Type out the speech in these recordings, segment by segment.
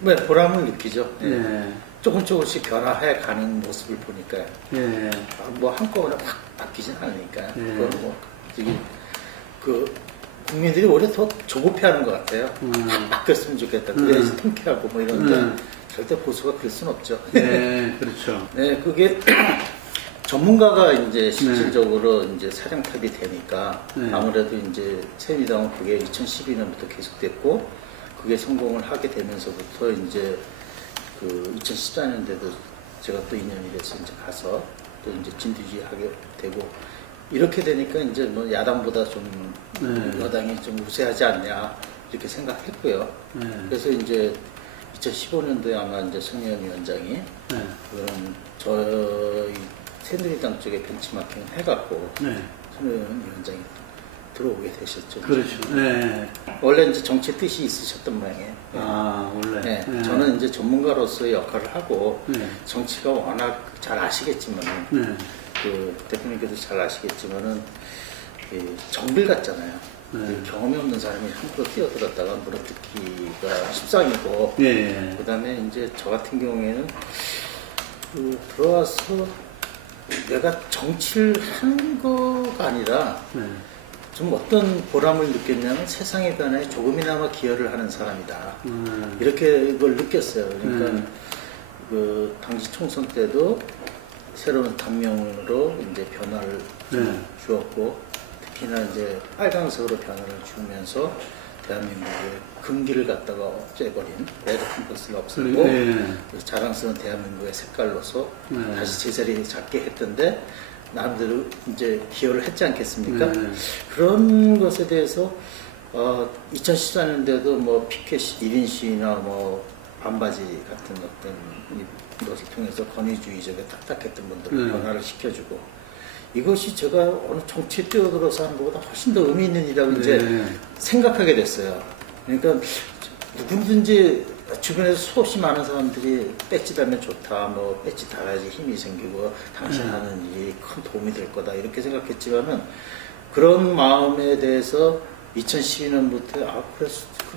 네, 보람을 느끼죠. 예. 조금씩 변화해 가는 모습을 보니까 예. 뭐 한꺼번에 확 바뀌진 않으니까 예. 그건 뭐 그 국민들이 오히려 더 조급해하는 것 같아요. 확 바뀌었으면 좋겠다. 그래야지 통쾌하고 뭐 이런데 절대 보수가 그럴 순 없죠. 네, 그렇죠. 네, 그게 전문가가 이제 실질적으로 이제 사령탑이 되니까 아무래도 이제 새누리당은 그게 2012년부터 계속됐고 그게 성공을 하게 되면서부터 이제 그 2014년대도 제가 또 2년이 돼서 이제 가서 또 이제 진두지휘하게 되고 이렇게 되니까 이제 뭐 야당보다 좀 여당이 좀 우세하지 않냐 이렇게 생각했고요. 그래서 이제 2015년도에 아마 이제 손혜원 위원장이 그런 저희 새누리당 쪽에 벤치마킹을 해갖고 손혜원 위원장이 들어오게 되셨죠. 그렇죠. 네. 원래 이제 정치 뜻이 있으셨던 모양이에요. 아, 원래. 네. 저는 이제 전문가로서의 역할을 하고 정치가 워낙 잘 아시겠지만은 그 대표님께도 잘 아시겠지만은 정글 같잖아요. 경험이 없는 사람이 함부로 뛰어들었다가 물어뜯기가 십상이고 그다음에 이제 저 같은 경우에는 그 들어와서 내가 정치를 한 거가 아니라 좀 어떤 보람을 느꼈냐면 세상의 변화에 조금이나마 기여를 하는 사람이다. 이렇게 그걸 느꼈어요. 그러니까 그 당시 총선 때도 새로운 당명으로 이제 변화를 주었고 특히나 이제 빨강색으로 변화를 주면서 대한민국의 금기를 갖다가 없애버린 레드 캠퍼스가 없애고 자랑스러운 대한민국의 색깔로서 다시 제자리에 잡게 했던데 나름대로 이제 기여를 했지 않겠습니까? 그런 것에 대해서 2014년대도 뭐 피켓 1인 시위나 뭐 반바지 같은 어떤 것을 통해서 권위주의적에 딱딱했던 분들을 변화를 시켜주고 이것이 제가 어느 정치에 뛰어들어서 하는 것보다 훨씬 더 의미 있는 일이라고 이제 생각하게 됐어요. 그러니까 누구든지 주변에서 수없이 많은 사람들이 배지 달면 좋다, 뭐 배지 달아야지 힘이 생기고 당신 하는 일이 큰 도움이 될 거다 이렇게 생각했지만은 그런 마음에 대해서 2012년부터 그럴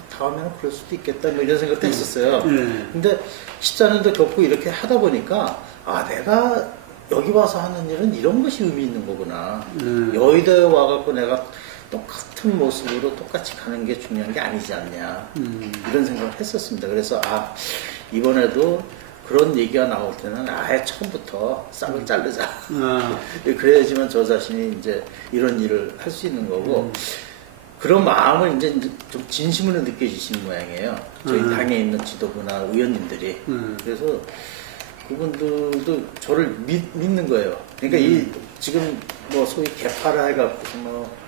다음에는 그럴 수도 있겠다 뭐 이런 생각도 했었어요. 근데 14년도 겪고 이렇게 하다 보니까 내가 여기 와서 하는 일은 이런 것이 의미 있는 거구나. 여의도에 와갖고 내가 똑같은 모습으로 똑같이 가는 게 중요한 게 아니지 않냐. 이런 생각을 했었습니다. 그래서 이번에도 그런 얘기가 나올 때는 아예 처음부터 싹을 자르자. 그래야지만 저 자신이 이제 이런 일을 할 수 있는 거고 그런 마음을 이제 좀 진심으로 느껴지시는 모양이에요. 저희 당에 있는 지도부나 의원님들이. 그래서 그분들도 저를 믿는 거예요. 그러니까 지금 뭐 소위 개파라 해갖고 뭐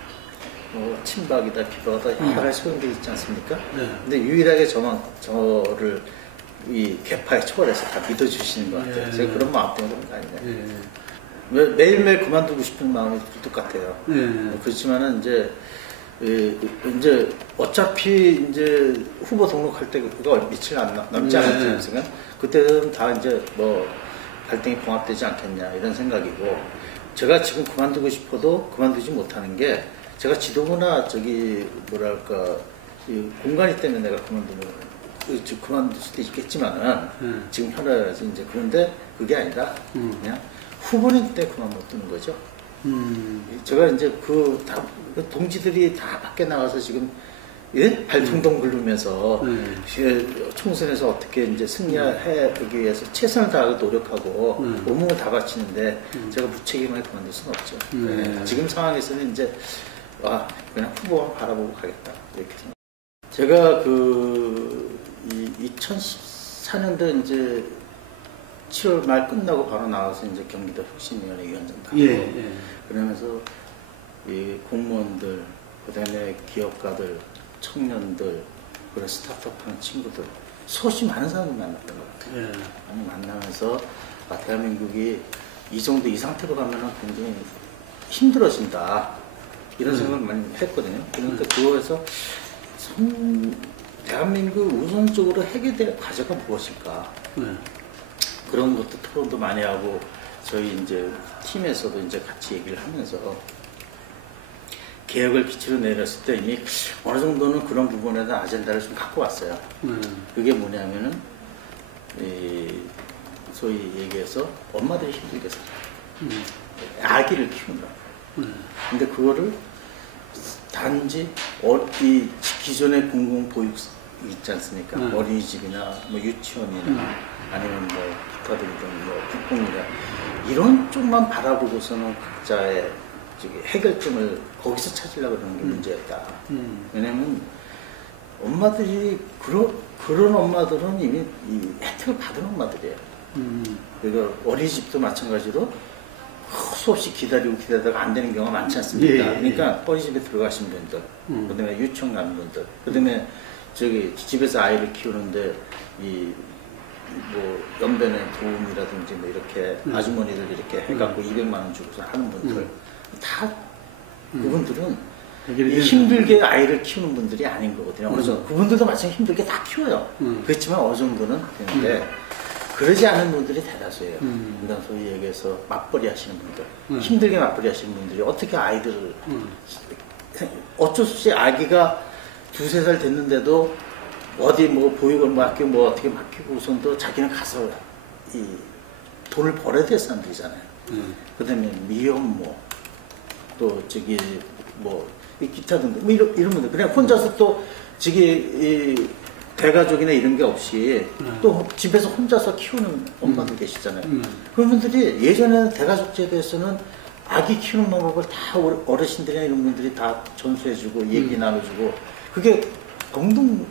친박이다 비박이다 여러 가지 소용들이 있지 않습니까? 근데 유일하게 저를 이 개파에 초월해서 다 믿어주시는 것 같아요. 제가 그런 마음 때문에 그런 거 아니에요. 매일매일 그만두고 싶은 마음이 똑같아요. 그렇지만은 이제 어차피 이제 후보 등록할 때 그거 며칠 남지 않았지 않습니까? 그때는 다 이제 뭐 갈등이 봉합되지 않겠냐 이런 생각이고 제가 지금 그만두고 싶어도 그만두지 못하는 게 제가 지도부나 뭐랄까 이 공간이 때문에 내가 그만둘 수도 있겠지만은 지금 현재에서 이제 그런데 그게 아니라 그냥 후보는 때 그만 못 두는 거죠. 제가 이제 그 동지들이 다 밖에 나와서 지금 발통동 굴르면서 총선에서 어떻게 이제 승리하기 위해서 최선을 다하고 노력하고 온몸을 다 바치는데 제가 무책임하게 그만둘 수는 없죠. 지금 상황에서는 이제 그냥 후보만 바라보고 가겠다 이렇게 생각. 제가 2014년도 이제 7월 말 끝나고 바로 나와서 이제 경기도 혁신위원회 위원장 가고 그러면서 이 공무원들, 그다음에 기업가들, 청년들, 그리고 스타트업 하는 친구들 수없이 많은 사람을 만났던 것 같아요. 많이 만나면서 대한민국이 이 정도 이 상태로 가면은 굉장히 힘들어진다 이런 생각을 많이 했거든요. 그러니까 그거에서 대한민국 우선적으로 해결될 과제가 무엇일까? 그런 것도 토론도 많이 하고 저희 이제 팀에서도 이제 같이 얘기를 하면서 개혁을 기치로 내렸을 때 이미 어느 정도는 그런 부분에 대한 아젠다를 좀 갖고 왔어요. 그게 뭐냐면은 소위 얘기해서 엄마들이 힘들게 살아요. 아기를 키운다. 근데 그거를 단지 이 기존의 공공보육 있지 않습니까? 어린이집이나 뭐 유치원이나 아니면 뭐 기타 등등 뭐 국공이나 이런 쪽만 바라보고서는 각자의 해결점을 거기서 찾으려고 하는 게 문제였다. 왜냐면 엄마들이 그런 엄마들은 이미 이 혜택을 받은 엄마들이에요. 그러니까 어린이집도 마찬가지로 수없이 기다리다가 안 되는 경우가 많지 않습니까? 예, 예. 그러니까 어린이집에 들어가신 분들, 그다음에 유치원 가는 분들, 그다음에 집에서 아이를 키우는데 뭐 연변의 도움이라든지 뭐 이렇게 아주머니들 이렇게 해갖고 200만 원 주고서 하는 분들 다 그분들은 힘들게 아이를 키우는 분들이 아닌 거거든요. 어느 정도 그분들도 마찬가지로 힘들게 다 키워요. 그렇지만 어느 정도는 되는데 그러지 않은 분들이 대다수예요. 그러니까 소위 얘기해서 맞벌이 하시는 분들, 힘들게 맞벌이 하시는 분들이 어떻게 아이들을 어쩔 수 없이 아기가 2~3살 됐는데도 어디 뭐 보육원 맡기고 뭐 어떻게 맡기고 우선도 자기는 가서 이 돈을 벌어야 될 사람들이잖아요. 그 다음에 미혼모, 또 뭐 기타 등등 뭐 이런 분들 그냥 혼자서 또 이 대가족이나 이런 게 없이 또 집에서 혼자서 키우는 엄마들 계시잖아요. 그런 분들이 예전에는 대가족 제도에서는 아기 키우는 방법을 다 어르신들이나 이런 분들이 다 전수해주고 얘기 나눠주고 그게 공동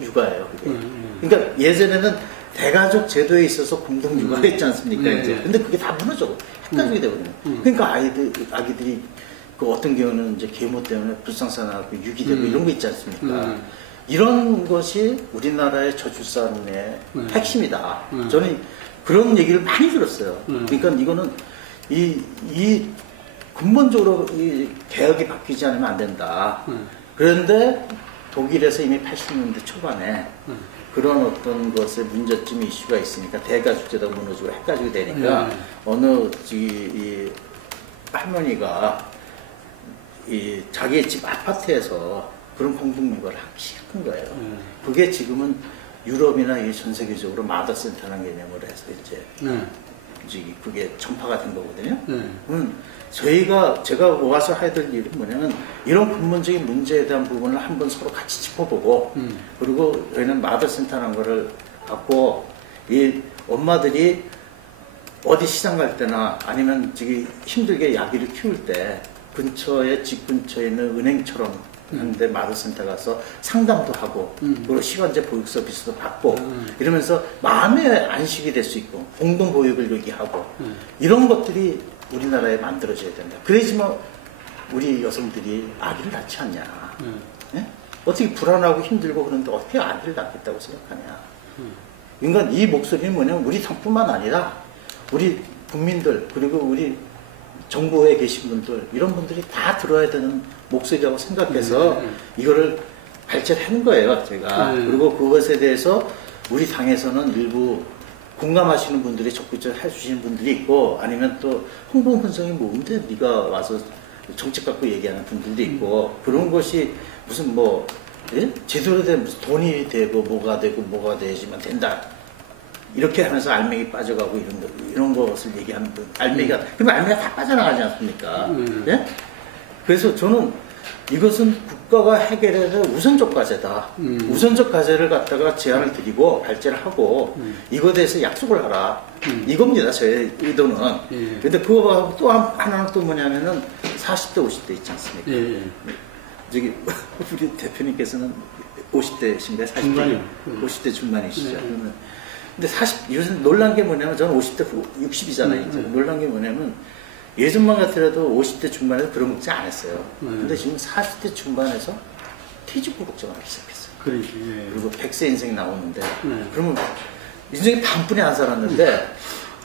육아예요. 그게. 그러니까 예전에는 대가족 제도에 있어서 공동 육아가 있지 않습니까? 이제. 근데 그게 다 무너져 헷갈리게 되거든요. 그러니까 아기들이 그 어떤 경우는 이제 계모 때문에 불상사나고 유기되고 이런 거 있지 않습니까? 이런 것이 우리나라의 저출산의 핵심이다. 저는 그런 얘기를 많이 들었어요. 그러니까 이거는 이 근본적으로 이 개혁이 바뀌지 않으면 안 된다. 그런데 독일에서 이미 80년대 초반에 그런 어떤 것에 문제점 이슈가 있으니까 대가족 제도가 무너지고 헷갈리게 되니까 어느 이 할머니가 자기의 집 아파트에서 그런 공동육아를 하기 시작한 거예요. 그게 지금은 유럽이나 전 세계적으로 마더센터라는 개념으로 해서 이제 그게 전파가 된 거거든요. 제가 와서 해야 될 일은 뭐냐면 이런 근본적인 문제에 대한 부분을 한번 서로 같이 짚어보고 그리고 저희는 마더센터라는 거를 갖고 이 엄마들이 어디 시장 갈 때나 아니면 힘들게 아기를 키울 때 집 근처에 있는 은행처럼 하는데 마더센터 가서 상담도 하고 그리고 시간제 보육 서비스도 받고 이러면서 마음의 안식이 될 수 있고 공동 보육을 얘기하고 이런 것들이 우리나라에 만들어져야 된다. 그래야지만 우리 여성들이 아기를 낳지 않냐. 네? 어떻게 불안하고 힘들고 그런데 어떻게 아기를 낳겠다고 생각하냐. 그러니까 이 목소리는 뭐냐면 우리 당뿐만 아니라 우리 국민들 그리고 우리 정부에 계신 분들 이런 분들이 다 들어야 되는 목소리라고 생각해서 이거를 발제하는 거예요. 제가. 그리고 그것에 대해서 우리 당에서는 일부 공감하시는 분들이 적극적으로 해주시는 분들이 있고 아니면 또 홍보분성이 뭔데 네가 와서 정책 갖고 얘기하는 분들도 있고 그런 것이 무슨 뭐 제대로 된 무슨 돈이 되고 뭐가 돼야지만 된다. 이렇게 하면서 알맹이 빠져가고 이런 것을 얘기하는 분, 그러면 알맹이가 다 빠져나가지 않습니까? 예? 그래서 저는 이것은 국가가 해결해야 될 우선적 과제다. 우선적 과제를 갖다가 제안을 드리고 발제를 하고 이거에 대해서 약속을 하라. 이겁니다, 저의 의도는. 근데 그거하고 또 하나는 또 뭐냐면은 40대, 50대 있지 않습니까? 우리 대표님께서는 50대신가요? 40대? 50대 중반이시죠. 근데 요즘 놀란 게 뭐냐면 저는 50대 60이잖아요. 놀란 게 뭐냐면 예전만 같더라도 50대 중반에서 그런 걱정 안 했어요. 근데 지금 40대 중반에서 퇴직후 걱정을 하기 시작했어요. 그리고 100세 인생 나오는데 그러면 인생이 반뿐이 안 살았는데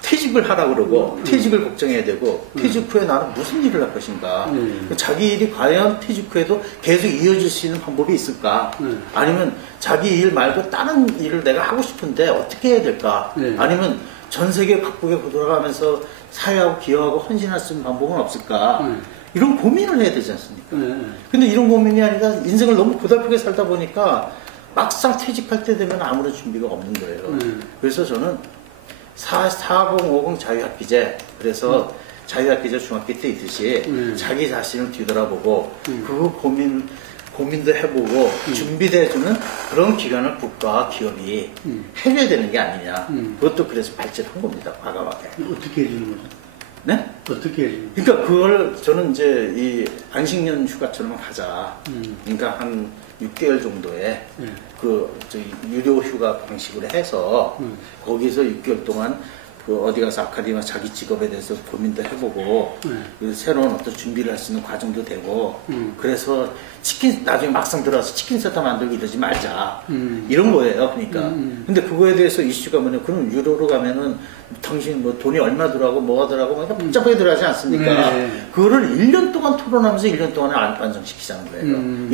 퇴직을 하라고 그러고 퇴직을 걱정해야 되고 퇴직 후에 나는 무슨 일을 할 것인가. 자기 일이 과연 퇴직 후에도 계속 이어질 수 있는 방법이 있을까. 아니면 자기 일 말고 다른 일을 내가 하고 싶은데 어떻게 해야 될까. 아니면 전 세계 각국에 돌아가면서 사회하고 기여하고 헌신할 수 있는 방법은 없을까. 이런 고민을 해야 되지 않습니까? 근데 이런 고민이 아니라 인생을 너무 고달프게 살다 보니까 막상 퇴직할 때 되면 아무런 준비가 없는 거예요. 그래서 저는 4050 자유학기제, 그래서 자유학기제 중학교 때 있듯이 자기 자신을 뒤돌아보고 그 고민도 해보고 준비도 해주는 그런 기간을 국가와 기업이 해줘야 되는 게 아니냐. 그것도 그래서 발제를 한 겁니다. 과감하게. 어떻게 해주는 거죠? 네? 어떻게 해주는 거죠? 그러니까 그걸 저는 이제 이 안식년 휴가처럼 하자. 그러니까 한 6개월 정도의 저희 유료 휴가 방식으로 해서 거기서 6개월 동안 그 어디 가서 아카데미나 자기 직업에 대해서 고민도 해보고 그 새로운 어떤 준비를 할 수 있는 과정도 되고 그래서 나중에 막상 들어와서 치킨 세트 만들고 이러지 말자 이런 거예요. 그러니까 근데 그거에 대해서 이슈가 뭐냐, 그럼 유로로 가면은 당신 뭐 돈이 얼마 들어가고 뭐가 들어가고 막 복잡하게 들어가지 않습니까? 그거를 1년 동안 토론하면서 1년 동안에 완성시키자는 거예요.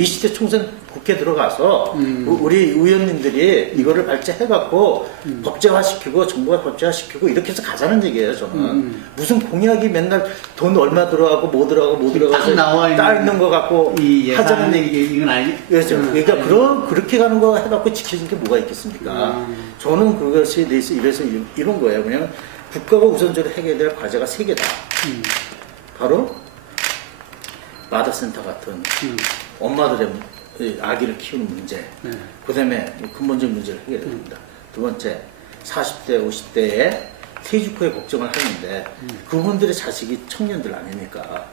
20대 총선 국회 들어가서 우리 의원님들이 이거를 발제해갖고 법제화시키고 정부가 법제화시키고 이렇게 해서 가자는 얘기예요. 저는 무슨 공약이 맨날 돈 얼마 들어가고 뭐 들어가고 뭐 들어가서 딱 있는 거 갖고 하자는 얘기. 이건 아니. 그렇죠. 그러니까 그렇게 가는 거 해갖고 지켜진 게 뭐가 있겠습니까? 저는 그것에 대해서 이래서 이런 거예요. 그냥 국가가 우선적으로 해결해야 될 과제가 3개다. 바로 마더센터 같은 엄마들의 아기를 키우는 문제, 그 다음에 근본적 문제를 해결해야 됩니다. 두 번째, 40대, 50대에 퇴직 후에 걱정을 하는데 그분들의 자식이 청년들 아닙니까?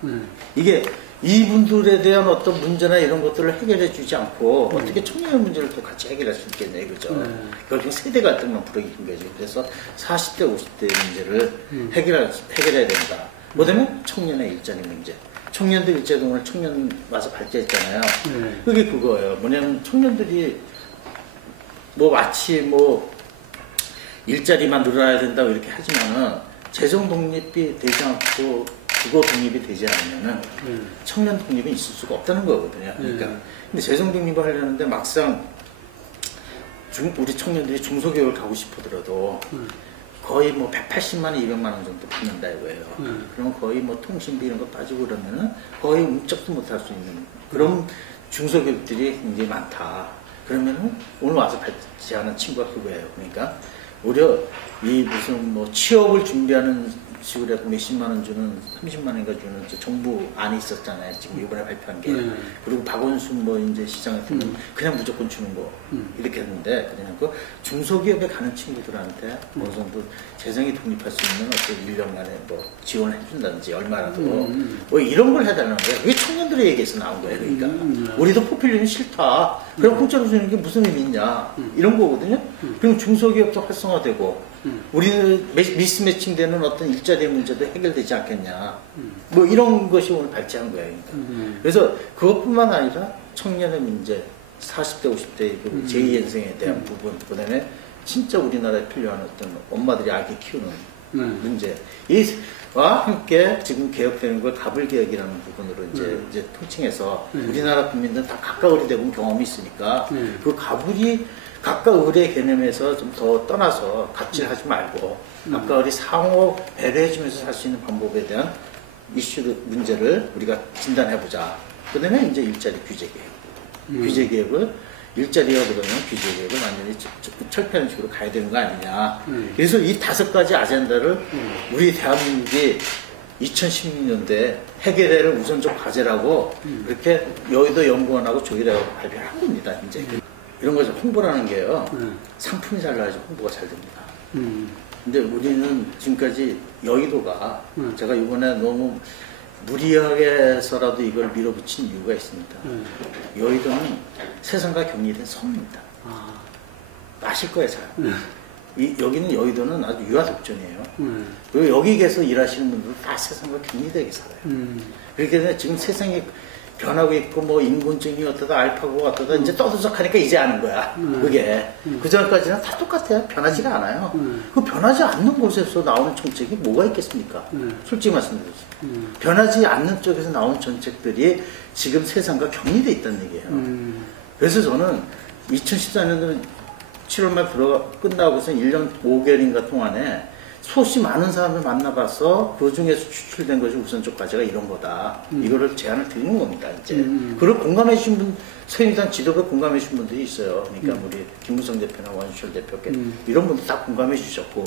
이게 이분들에 대한 어떤 문제나 이런 것들을 해결해 주지 않고 어떻게 청년의 문제를 또 같이 해결할 수 있겠냐 이거죠. 결국 세대 갈등만 부르기는 거죠. 그래서 40대, 50대의 문제를 해결해야 된다. 그다음에 청년의 일자리 문제. 청년들 일자리 오늘 청년 와서 발제했잖아요. 그게 그거예요. 뭐냐면 청년들이 뭐 마치 뭐 일자리만 늘어나야 된다고 이렇게 하지만은 재정 독립이 되지 않고 국어 독립이 되지 않으면은 청년 독립이 있을 수가 없다는 거거든요. 그러니까 근데 재정 독립을 하려는데 막상 우리 청년들이 중소기업을 가고 싶어더라도 거의 뭐 180만 원, 200만 원 정도 받는다 이거예요. 그러면 거의 뭐 통신비 이런 거 빠지고 그러면은 거의 움쩍도 못 할 수 있는 그런 중소기업들이 굉장히 많다. 그러면은 오늘 와서 발제하는 친구가 그거예요. 그러니까 오히려 이 무슨 뭐 취업을 준비하는 식으로 해서 몇십만 원 주는 30만 원인가 주는 정부 안이 있었잖아요. 지금 이번에 발표한 게. 그리고 박원순 뭐 이제 시장 같은 건 그냥 무조건 주는 거 이렇게 했는데 그냥 그 중소기업에 가는 친구들한테 어느 정도 재정이 독립할 수 있는 어떤 1년간에 뭐 지원을 해준다든지 얼마라도 뭐 이런 걸 해달라는 거예요. 그게 청년들의 얘기에서 나온 거예요. 그러니까 우리도 포퓰리즘 싫다. 그럼 공짜로 주는 게 무슨 의미 있냐 이런 거거든요. 그럼 중소기업도 활성화되고 우리는 미스매칭되는 어떤 일자리 문제도 해결되지 않겠냐. 뭐 이런 것이 오늘 발제한 거예요. 그러니까. 그래서 그것뿐만 아니라 청년의 문제, 40대, 50대 그 제2인생에 대한 부분, 그 다음에 진짜 우리나라에 필요한 어떤 엄마들이 아기 키우는 문제. 이와 함께 지금 개혁되는 걸 가불개혁이라는 부분으로 이제 통칭해서 우리나라 국민들은 다 각각 의리 대부분 경험이 있으니까 그 가불이 각각 의뢰 개념에서 좀 더 떠나서 갑질하지 말고 각각 의리 상호 배려해주면서 살 수 있는 방법에 대한 문제를 우리가 진단해보자. 그 다음에 이제 일자리 규제개혁. 규제개혁을 일자리가 그러면 규제개혁을 완전히 철폐하는 식으로 가야 되는 거 아니냐. 그래서 이 5가지 아젠다를 우리 대한민국이 2016년도에 해결해를 우선적 과제라고 그렇게 여의도 연구원하고 조율하고 발표를 한 겁니다. 이제. 이런 거 좀 홍보라는 게요. 상품이 잘 나와야지 홍보가 잘 됩니다. 근데 우리는 지금까지 여의도가 제가 이번에 너무 무리하게서라도 이걸 밀어붙인 이유가 있습니다. 여의도는 세상과 격리된 섬입니다. 아실 거예요, 잘. 여기는 여의도는 아주 유아독존이에요. 그리고 여기 계서 일하시는 분들은 다 세상과 격리되게 살아요. 그렇기 때문에 지금 세상이 변하고 있고 뭐 인공증이 어떠다 알파고가 어떠다 이제 떠들썩하니까 이제 아는 거야. 그게 그 전까지는 다 똑같아요. 변하지가 않아요. 그 변하지 않는 곳에서 나오는 정책이 뭐가 있겠습니까? 솔직히 말씀드리죠. 변하지 않는 쪽에서 나오는 정책들이 지금 세상과 격리돼 있다는 얘기예요. 그래서 저는 2014년도 7월 말 끝나고서 1년 5개월인가 동안에 수없이 많은 사람을 만나봐서 그 중에서 추출된 것이 우선적 과제가 이런 거다. 이거를 제안을 드리는 겁니다. 이제 그걸 공감해 주신 분, 새누리당 지도부에 공감해 주신 분들이 있어요. 그러니까 우리 김무성 대표나 원희철 대표께 이런 분들 다 공감해 주셨고,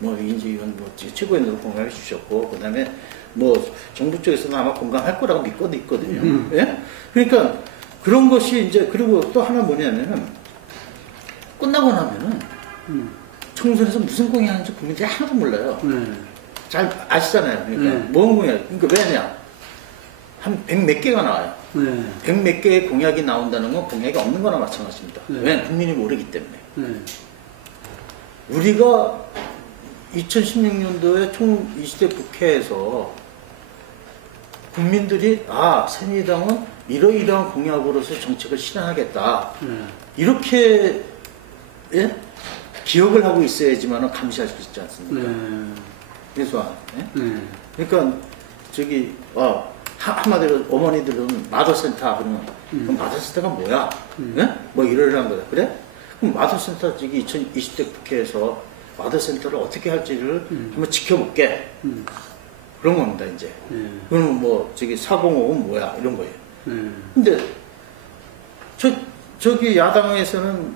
뭐 이인재 의원 뭐 최고위원도 공감해 주셨고, 그다음에 뭐 정부 쪽에서는 아마 공감할 거라고 믿거든요. 예? 그러니까 그런 것이 이제 그리고 또 하나 뭐냐면은 끝나고 나면은. 총선에서 무슨 공약하는지 국민들이 하나도 몰라요. 잘 아시잖아요. 그러니까 뭔 공약? 그러니까 왜냐? 한 100몇 개가 나와요. 100몇 개의 공약이 나온다는 건 공약이 없는 거나 마찬가지입니다. 왜? 국민이 모르기 때문에. 우리가 2016년도에 총 20대 국회에서 국민들이 새누리당은 이러이러한 공약으로서 정책을 실현하겠다. 이렇게 예? 기억을 하고 있어야지만 감시할 수 있지 않습니까? 그래서 그러니까 저기 한마디로 어머니들은 마더센터 그러면 그럼 마더센터가 뭐야? 예? 뭐 이러려는 거다. 그래? 그럼 마더센터 저기 2020대 국회에서 마더센터를 어떻게 할지를 한번 지켜볼게. 그런 겁니다 이제. 그러면 뭐 저기 405은 뭐야? 이런 거예요. 근데 저기 야당에서는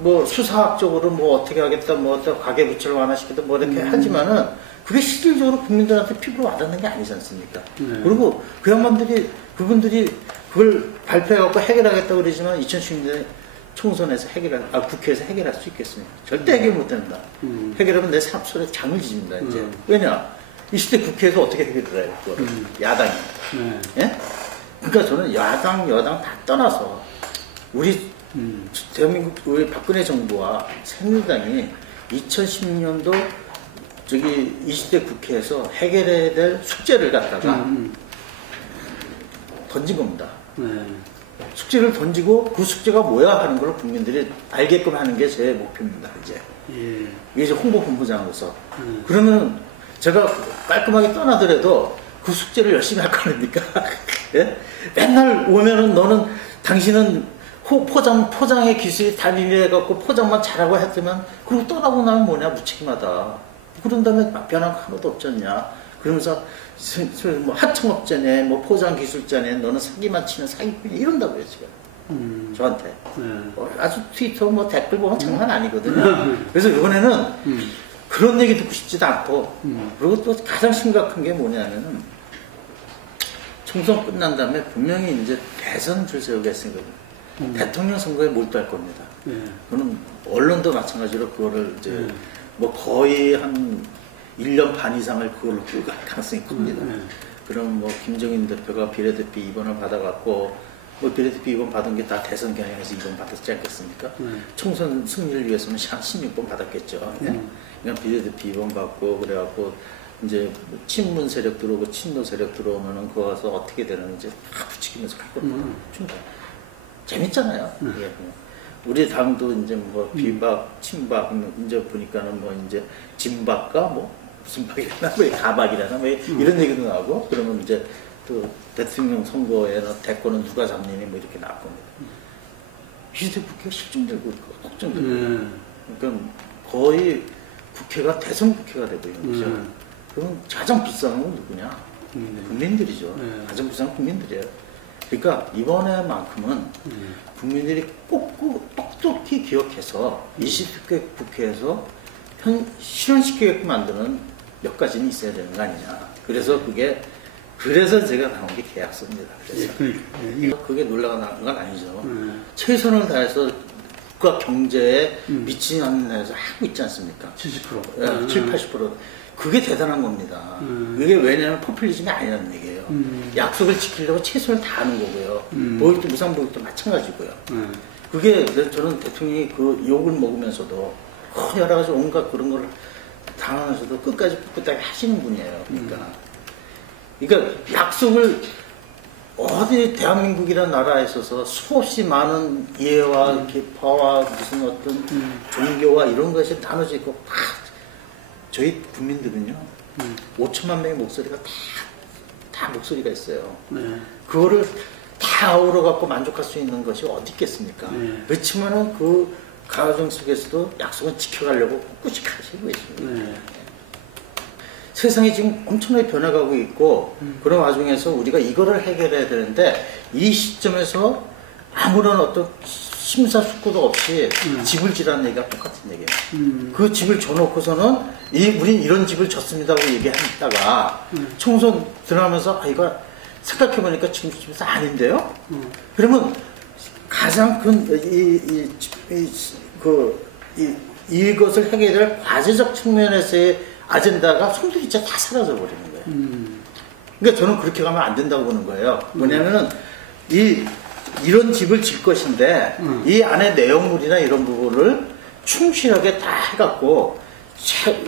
뭐 수사학적으로 뭐 어떻게 하겠다, 뭐 어떤 가계부처를 완화시키다, 뭐 이렇게 하지만은 그게 실질적으로 국민들한테 피부로 와닿는 게 아니지 않습니까? 그리고 그 양반들이 그분들이 그걸 발표해갖고 해결하겠다고 그러지만 2016년에 총선에서 국회에서 해결할 수 있겠습니까? 절대 해결 못 된다. 해결하면 내 손에 장을 지집니다, 이제. 왜냐? 20대 국회에서 어떻게 해결을 해요, 그거를. 야당이. 예? 그러니까 저는 야당, 여당 다 떠나서 우리 대한민국 우리 박근혜 정부와 새누리당이 2016년도 저기 20대 국회에서 해결해야 될 숙제를 갖다가 던진 겁니다. 숙제를 던지고 그 숙제가 뭐야 하는 걸 국민들이 알게끔 하는 게 제 목표입니다. 이제 이게 홍보 본부장으로서 그러면 제가 깔끔하게 떠나더라도 그 숙제를 열심히 할 거 아닙니까? 예? 맨날 오면은 당신은 포장의 기술이 달인이래갖고 포장만 잘하고 했더만 그리고 떠나고 나면 뭐냐 무책임하다. 그런 다음에 변한 거 하나도 없지 않냐. 그러면서 뭐 하청업자네 뭐 포장 기술자네 너는 사기만 치는 사기꾼이 이런다고요 지금. 저한테. 아주 트위터 뭐 댓글 보면 장난 아니거든요. 그래서 이번에는 그런 얘기 듣고 싶지도 않고 그리고 또 가장 심각한 게 뭐냐면은 총선 끝난 다음에 분명히 이제 대선 줄 세우겠으니까 대통령 선거에 몰두할 겁니다. 그는 언론도 마찬가지로 그거를 이제 뭐 거의 한 1년 반 이상을 그걸로 끌고 갈 가능성이 큽니다. 그럼 뭐 김정인 대표가 비례대표 2번을 받아갖고 뭐 비례대표 2번 받은 게 다 대선 경향에서 2번 받았지 않겠습니까? 총선 승리를 위해서는 한 16번 받았겠죠. 그러니까 비례대표 2번 받고 그래갖고 이제 친문 세력 들어오고 친노 세력 들어오면은 그거 가서 어떻게 되는지 다 부추기면서 갈 겁니다. 재밌잖아요. 예. 우리 당도 이제 뭐 비박, 친박, 이제 보니까는 뭐 이제 진박과 뭐 무슨 박이라나 뭐 가박이라나 뭐 이런 얘기도 나오고 그러면 이제 또 대통령 선거에는 대권은 누가 잡느니 뭐 이렇게 나올 겁니다. 20대 국회가 실종되고 있고 걱정되고 그러니까 거의 국회가 대선 국회가 되고 있는 거죠. 그럼 가장 불쌍한 건 누구냐? 국민들이죠. 가장 불쌍한 국민들이에요. 그러니까 이번에만큼은 국민들이 꼭 똑똑히 기억해서 20대 국회에서 실현시키게끔 만드는 몇 가지는 있어야 되는 거 아니냐. 그래서 제가 나온 게 계약서입니다. 그래서 그게 놀라가 나온 건 아니죠. 최선을 다해서 국가 경제에 미치지 않는 데서 하고 있지 않습니까? 70%. 80%. 그게 대단한 겁니다. 그게 왜냐하면 포퓰리즘이 아니라는 얘기예요. 약속을 지키려고 최선을 다하는 거고요. 보육도 무상보육도 마찬가지고요. 그게 저는 대통령이 그 욕을 먹으면서도 여러 가지 온갖 그런 걸 당하면서도 끝까지 꿋꿋하게 하시는 분이에요. 그러니까 약속을 어디 대한민국이라는 나라에 있어서 수없이 많은 이해와 계파와 무슨 어떤 종교와 이런 것이 나눠져 있고 저희 국민들은요 5천만 명의 목소리가 다 목소리가 있어요. 그거를 다 아우러 갖고 만족할 수 있는 것이 어디 있겠습니까? 그렇지만은 그 과정 속에서도 약속은 지켜가려고 꿋꿋이 가시고 있습니다. 네. 세상이 지금 엄청나게 변해가고 있고 그런 와중에서 우리가 이거를 해결해야 되는데 이 시점에서 아무런 어떤 심사숙고도 없이 집을 지라는 얘기가 똑같은 얘기예요. 그 집을 줘놓고서는 우린 이런 집을 줬습니다 하고 얘기했다가 총선 들어가면서 이거 생각해보니까 지금 집에서 아닌데요? 그러면 가장 큰 이것을 해결할 과제적 측면에서의 아젠다가 손들이째 다 사라져 버리는 거예요. 그러니까 저는 그렇게 가면 안 된다고 보는 거예요. 뭐냐면은 이런 집을 질 것인데 이 안에 내용물이나 이런 부분을 충실하게 다 해갖고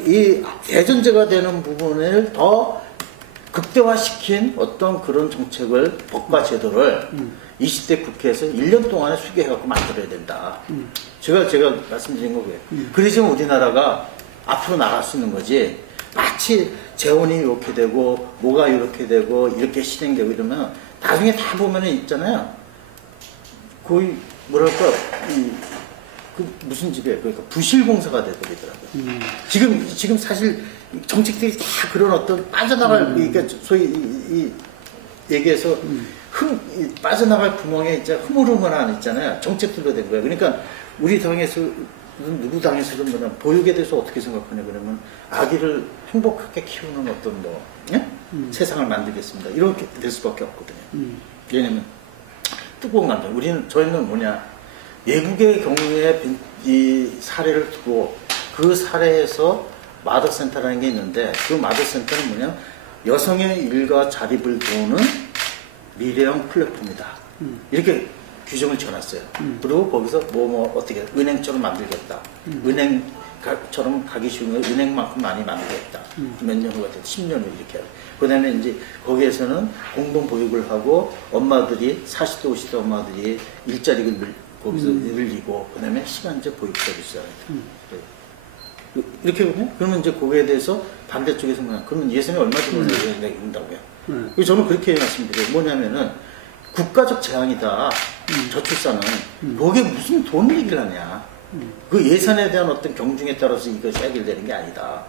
이 대전제가 되는 부분을 더 극대화시킨 어떤 그런 정책을 법과 제도를 20대 국회에서 1년 동안에 수기해갖고 만들어야 된다. 제가 말씀드린 거고요. 그래야지만 우리나라가 앞으로 나갈 수 있는 거지. 마치 재원이 이렇게 되고 뭐가 이렇게 되고 이렇게 실행되고 이러면 나중에 다 보면은 있잖아요. 거의 뭐랄까 그 무슨 집이에요? 그러니까 부실공사가 돼버리더라고요. 지금 사실 정책들이 다 그런 어떤 빠져나갈 그러니까 소위 얘기해서 빠져나갈 구멍에 이제 흐물흐물한 있잖아요. 정책들로 된 거예요. 그러니까 우리 당에서 누구 당에서든 뭐냐 보육에 대해서 어떻게 생각하냐 그러면 아기를 행복하게 키우는 어떤 세상을 만들겠습니다. 이렇게 될 수밖에 없거든요. 왜냐면 뜨거운 감정. 저희는 뭐냐 외국의 경우에 이 사례를 두고 그 사례에서 마더센터라는 게 있는데 그 마더센터는 뭐냐 여성의 일과 자립을 도우는 미래형 플랫폼이다. 이렇게 규정을 지어놨어요. 그리고 거기서 어떻게 은행처럼 만들겠다. 은행처럼 가기 쉬운 거 은행만큼 많이 만들겠다. 몇 년 후가 돼도 10년 후 이렇게 하고. 그 다음에 이제 거기에서는 공동 보육을 하고 엄마들이 40대 50대 엄마들이 일자리를 거기서 늘리고 그 다음에 시간제 보육 서비스를 이렇게 보면 그러면 이제 거기에 대해서 반대쪽에서 그러면 예산이 얼마 정도 내긴다고요. 저는 그렇게 말씀드려요. 뭐냐면은 국가적 제한이다. 저출산은 거기에 무슨 돈 얘기를 하냐. 그 예산에 대한 어떤 경중에 따라서 이것이 해결되는 게 아니다.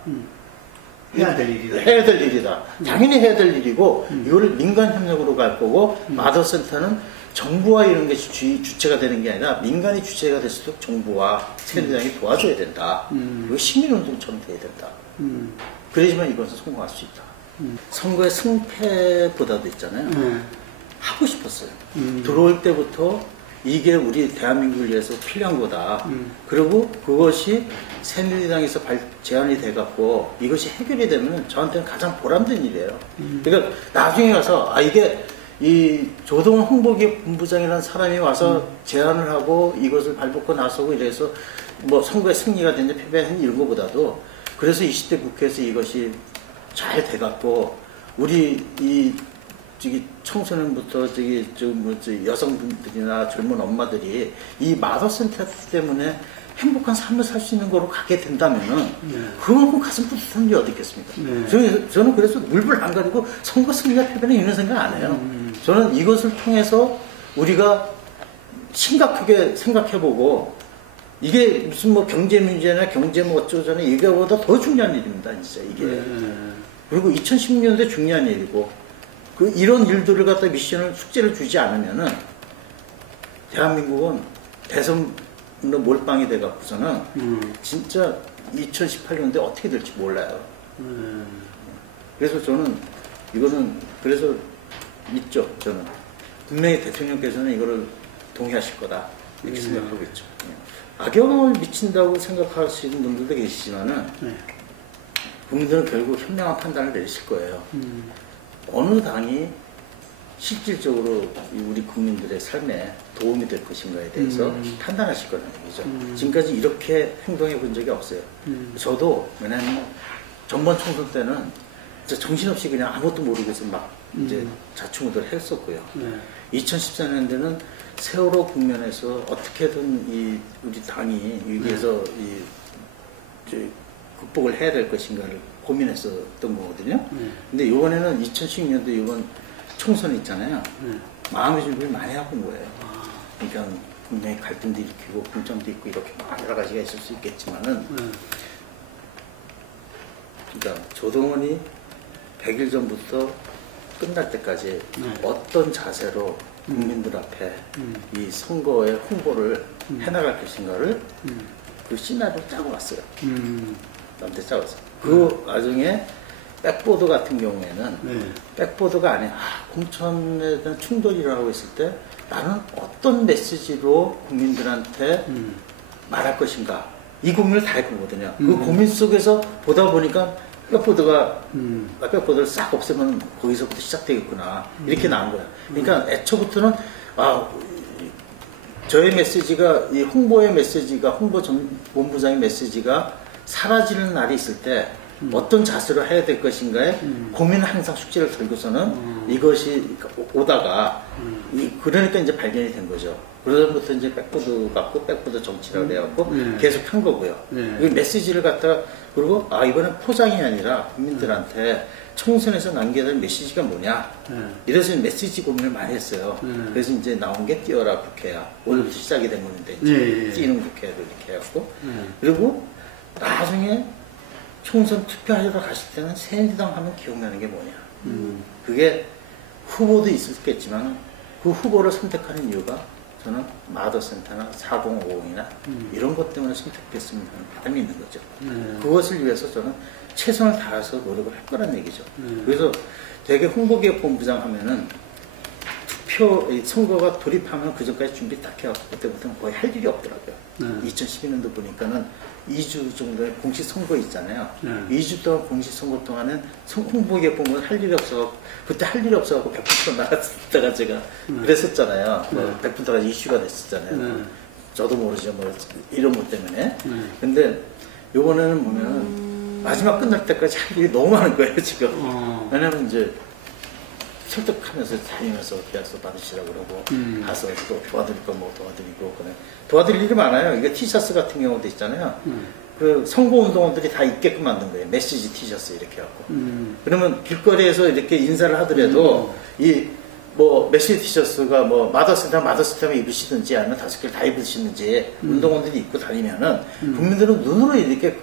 해야 될 일이다. 해야 될 일이다. 당연히 해야 될 일이고 이거를 민간 협력으로 갈 거고 마더센터는 정부와 이런 게 주체가 되는 게 아니라 민간이 주체가 됐을 때 정부와 새누리당이 도와줘야 된다. 그리고 시민운동처럼 돼야 된다. 그래야지만 이것은 성공할 수 있다. 선거의 승패보다도 있잖아요. 하고 싶었어요. 들어올 때부터 이게 우리 대한민국을 위해서 필요한 거다. 그리고 그것이 새누리당에서 제안이 돼갖고 이것이 해결이 되면 저한테는 가장 보람된 일이에요. 그러니까 나중에 가서 이게 이 조동훈 홍보기 본부장이라는 사람이 와서 제안을 하고 이것을 발벗고 나서고 이래서 뭐 선거에 승리가 됐냐 패배했냐 이런 것보다도 그래서 20대 국회에서 이것이 잘 돼갖고 우리 청소년부터 여성분들이나 젊은 엄마들이 이 마더센터 때문에 행복한 삶을 살 수 있는 거로 가게 된다면은 그만큼 가슴 뿌듯한 게 어디 있겠습니까? 저는 그래서 물불 안 가리고 선거 승리가 패배는 이런 생각 안 해요. 저는 이것을 통해서 우리가 심각하게 생각해보고 이게 무슨 뭐 경제문제나 경제 뭐 어쩌자니 이거보다 더 중요한 일입니다, 진짜 이게. 그리고 2010년대 중요한 일이고 이런 일들을 갖다 미션을 숙제를 주지 않으면은 대한민국은 대선으로 몰빵이 돼갖고서는 진짜 2018년도에 어떻게 될지 몰라요. 그래서 저는 이거는 그래서 믿죠. 저는 분명히 대통령께서는 이거를 동의하실 거다 이렇게 생각하고 있죠. 악영향을 미친다고 생각하시는 분들도 계시지만은 국민들은 결국 현명한 판단을 내리실 거예요. 어느 당이 실질적으로 우리 국민들의 삶에 도움이 될 것인가에 대해서 판단하실 거라는 얘기죠. 지금까지 이렇게 행동해 본 적이 없어요. 저도 왜냐하면 전번 총선 때는 진짜 정신없이 그냥 아무것도 모르겠어 막 이제 자충우돌 했었고요. 2014년대는 세월호 국면에서 어떻게든 우리 당이 여기에서 극복을 해야 될 것인가를 고민했었던 거거든요. 근데 이번에는 2016년도 이번 총선 있잖아요. 마음의 준비를 많이 하고 온 거예요. 그러니까 분명히 갈등도 일으키고 분점도 있고 이렇게 여러 가지가 있을 수 있겠지만은 그러니까 조동원이 100일 전부터 끝날 때까지 어떤 자세로 국민들 앞에 이 선거의 홍보를 해나갈 것인가를 그 시나리오를 짜고 왔어요. 남한테 짜고 왔어요. 그 와중에 백보드 같은 경우에는 백보드가 아니야. 공천에 대한 충돌이 일어나고 있을 때 나는 어떤 메시지로 국민들한테 말할 것인가 이 고민을 다 했거든요. 그 고민 속에서 보다 보니까 백보드를 싹 없애면 거기서부터 시작되겠구나 이렇게 나온 거야. 그러니까 애초부터는 저의 메시지가 이 홍보의 메시지가 홍보 본부장의 메시지가 사라지는 날이 있을 때 어떤 자세로 해야 될 것인가에 고민을 항상 숙제를 들고서는 이것이 오다가 그러니까 이제 발견이 된 거죠. 그러다부터 이제 백보드 갖고 백보드 정치라고 그래갖고 계속 한 거고요. 이 메시지를 갖다가 그리고 이번엔 포장이 아니라 국민들한테 총선에서 남겨야 될 메시지가 뭐냐. 이래서 메시지 고민을 많이 했어요. 그래서 이제 나온 게 뛰어라 국회야. 오늘부터 시작이 된 건데 이제 뛰는 국회를 이렇게 해갖고 그리고 나중에 총선 투표하러 가실 때는 새누리당 하면 기억나는 게 뭐냐. 그게 후보도 있었겠지만 그 후보를 선택하는 이유가 저는 마더센터나 4050이나 이런 것 때문에 선택됐으면 하는 바람이 있는 거죠. 그것을 위해서 저는 최선을 다해서 노력을 할 거란 얘기죠. 그래서 되게 홍보기획본부장 하면은 선거가 돌입하면 그 전까지 준비 딱 해갖고 그때부터는 거의 할 일이 없더라고요. 2012년도 보니까는 2주 정도의 공식선거 있잖아요. 2주 동안 공식선거 동안은 홍보기획본부는 할 일이 없어갖고 그때 할 일이 없어갖고 100% 나갔다가 제가 그랬었잖아요. 100%가 이슈가 됐었잖아요. 저도 모르죠. 뭐 이런 것 때문에. 근데 요번에는 보면 마지막 끝날 때까지 할 일이 너무 많은 거예요 지금. 왜냐면 이제 설득하면서 다니면서 계약서 받으시라고 그러고 가서 또 도와드릴 거 뭐 도와드리고 그래. 도와드릴 일이 많아요. 이게 티셔츠 같은 경우도 있잖아요. 그 선거운동원들이 다 입게끔 만든 거예요. 메시지 티셔츠 이렇게 해갖고. 그러면 길거리에서 이렇게 인사를 하더라도 이 뭐 메시지 티셔츠가 뭐 마더스타만 입으시든지 아니면 5개를 다 입으시든지 운동원들이 입고 다니면은 국민들은 눈으로 이렇게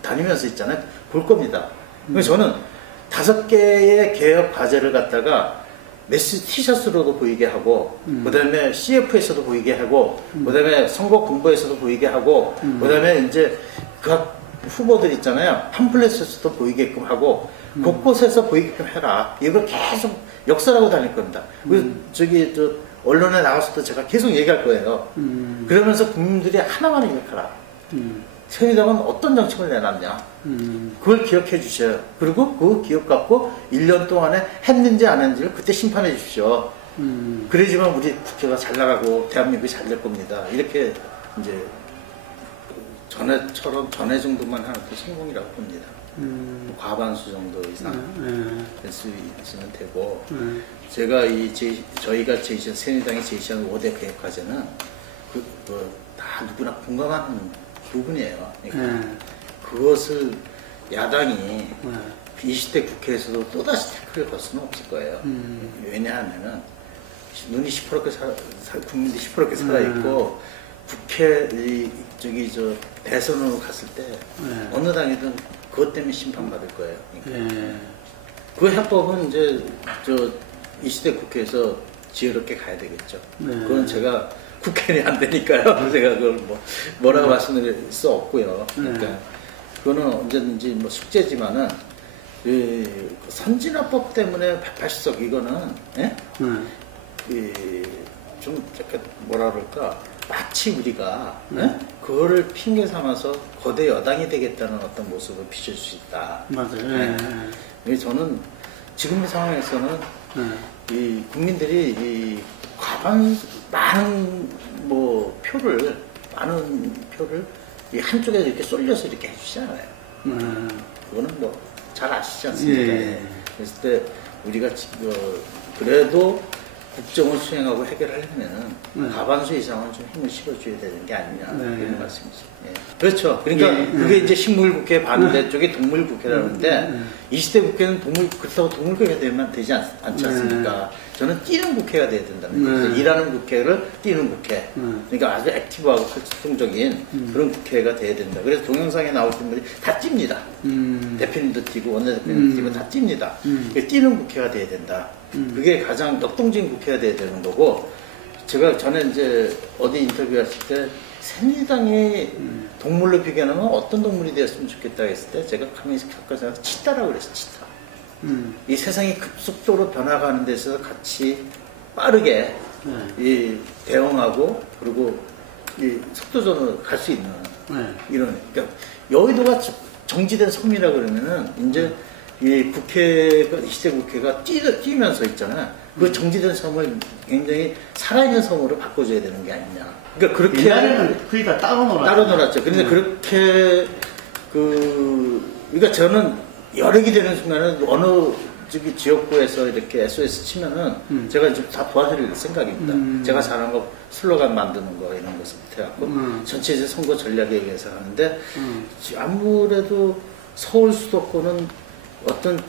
다니면서 있잖아요. 볼 겁니다. 그래서 저는 5개의 개혁 과제를 갖다가 메시지 티셔츠로도 보이게 하고, 그 다음에 CF에서도 보이게 하고, 그 다음에 선거 공보에서도 보이게 하고, 그 다음에 이제 각 후보들 있잖아요. 팜플렛에서도 보이게끔 하고, 곳곳에서 보이게끔 해라. 이걸 계속 역설하고 다닐 겁니다. 그래서 언론에 나가서도 제가 계속 얘기할 거예요. 그러면서 국민들이 하나만 기억하라. 새누리당은 어떤 정책을 내놨냐. 그걸 기억해 주셔요. 그리고 그 기억 갖고 1년 동안에 했는지 안 했는지를 그때 심판해 주십시오. 그래야지만 우리 국회가 잘 나가고 대한민국이 잘 될 겁니다. 이렇게 이제 전에 정도만 하는 게 성공이라고 봅니다. 과반수 정도 이상 될 수 있으면 되고 제가 저희가 제시한 새누리당이 제시한 5대 계획 과제는 다 누구나 공감하는 부분이에요. 그러니까 그것을 야당이 20대 국회에서도 또다시 태클을 걸 수는 없을 거예요. 왜냐하면은 눈이 시퍼렇게 국민들이 시퍼렇게 살아있고 국회 대선으로 갔을 때 어느 당이든 그것 때문에 심판받을 거예요. 그러니까. 그 해법은 이제 20대 국회에서 지혜롭게 가야 되겠죠. 그건 제가 국회의원이 안 되니까요. 제가 그걸 뭐라고 말씀드릴 수 없고요. 그러니까 그거는 언제든지 뭐 숙제지만은 그 선진화법 때문에 180석 이거는 좀 약간 뭐라 그럴까 마치 우리가 그거를 핑계 삼아서 거대 여당이 되겠다는 어떤 모습을 비춰줄 수 있다. 맞아요. 저는 지금 상황에서는 이 국민들이 이 많은 표를 이 한쪽에 이렇게 쏠려서 이렇게 해주지 않아요. 그거는 잘 아시지 않습니까? 그랬을 때 우리가 그래도 국정을 수행하고 해결하려면은 네. 과반수 이상은 좀 힘을 실어줘야 되는 게 아니냐 네. 이런 말씀이죠. 예. 그렇죠. 그러니까 예. 그게 이제 식물국회 반대 쪽에 동물국회라는데 20대 국회는 그렇다고 동물국회가 되면 되지 않지 않습니까? 저는 뛰는 국회가 돼야 된다는 거죠. 네. 일하는 국회를 뛰는 국회. 그러니까 아주 액티브하고 활동적인 그런 국회가 돼야 된다. 그래서 동영상에 나오신 분들이 다 뜁니다. 대표님도 뛰고 원내대표님도 뛰고 다 뜁니다. 그러니까 뛰는 국회가 돼야 된다. 그게 가장 역동적인 국회가 돼야 되는 거고, 제가 전에 이제 어디 인터뷰했을 때 새누리당이 동물로 비교하면 어떤 동물이 되었으면 좋겠다 했을 때 제가 가만히 생각해서 치타라고 그랬어요. 치타. 이 세상이 급속도로 변화가는 데 있어서 같이 빠르게 이 대응하고 그리고 이 속도전으로 갈 수 있는 이런, 그러니까 여의도가 정지된 섬이라 그러면은 이제 이 국회가, 20대 국회가 뛰면서 있잖아요. 그 정지된 섬을 굉장히 살아있는 섬으로 바꿔줘야 되는 게 아니냐. 그러니까 그렇게. 옛날에는 거의 다 따로 놀았죠. 따로 놀았죠. 근데 그렇게, 그러니까 저는 여력이 되는 순간은 어느 지역구에서 이렇게 SOS 치면은 제가 좀 다 도와드릴 생각입니다. 제가 잘하는 거 슬로건 만드는 거 이런 것부터 해갖고 전체적 선거 전략에 의해서 하는데 아무래도 서울 수도권은 어떤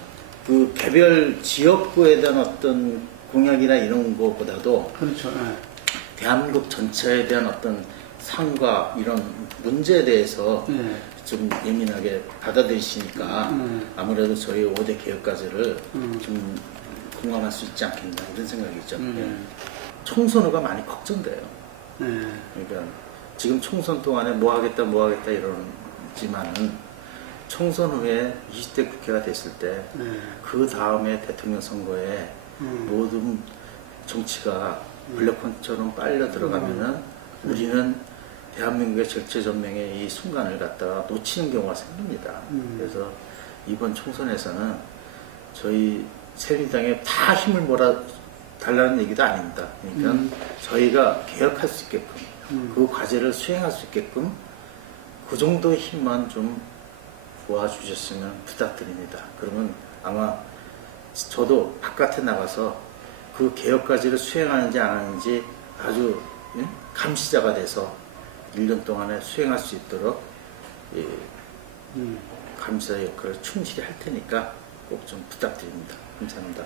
그 개별 지역구에 대한 어떤 공약이나 이런 것보다도 그렇죠. 대한민국 전체에 대한 어떤 상과 이런 문제에 대해서 좀 예민하게 받아들이시니까 아무래도 저희 5대 개혁과제를 좀 공감할 수 있지 않겠나 이런 생각이죠. 총선 후가 많이 걱정돼요. 그러니까 지금 총선 동안에 뭐 하겠다 이러지만은 총선 후에 20대 국회가 됐을 때 그 다음에 대통령 선거에 모든 정치가 블랙홀처럼 빨려 들어가면은 우리는 대한민국의 절체절명의 이 순간을 갖다가 놓치는 경우가 생깁니다. 그래서 이번 총선에서는 저희 새누리당에 다 힘을 몰아달라는 얘기도 아닙니다. 그러니까 저희가 개혁할 수 있게끔 그 과제를 수행할 수 있게끔 그 정도의 힘만 좀 도와주셨으면 부탁드립니다. 그러면 아마 저도 바깥에 나가서 그 개혁과제를 수행하는지 안 하는지 아주 감시자가 돼서 1년 동안에 수행할 수 있도록 감시자 역할을 충실히 할 테니까 꼭 좀 부탁드립니다. 감사합니다.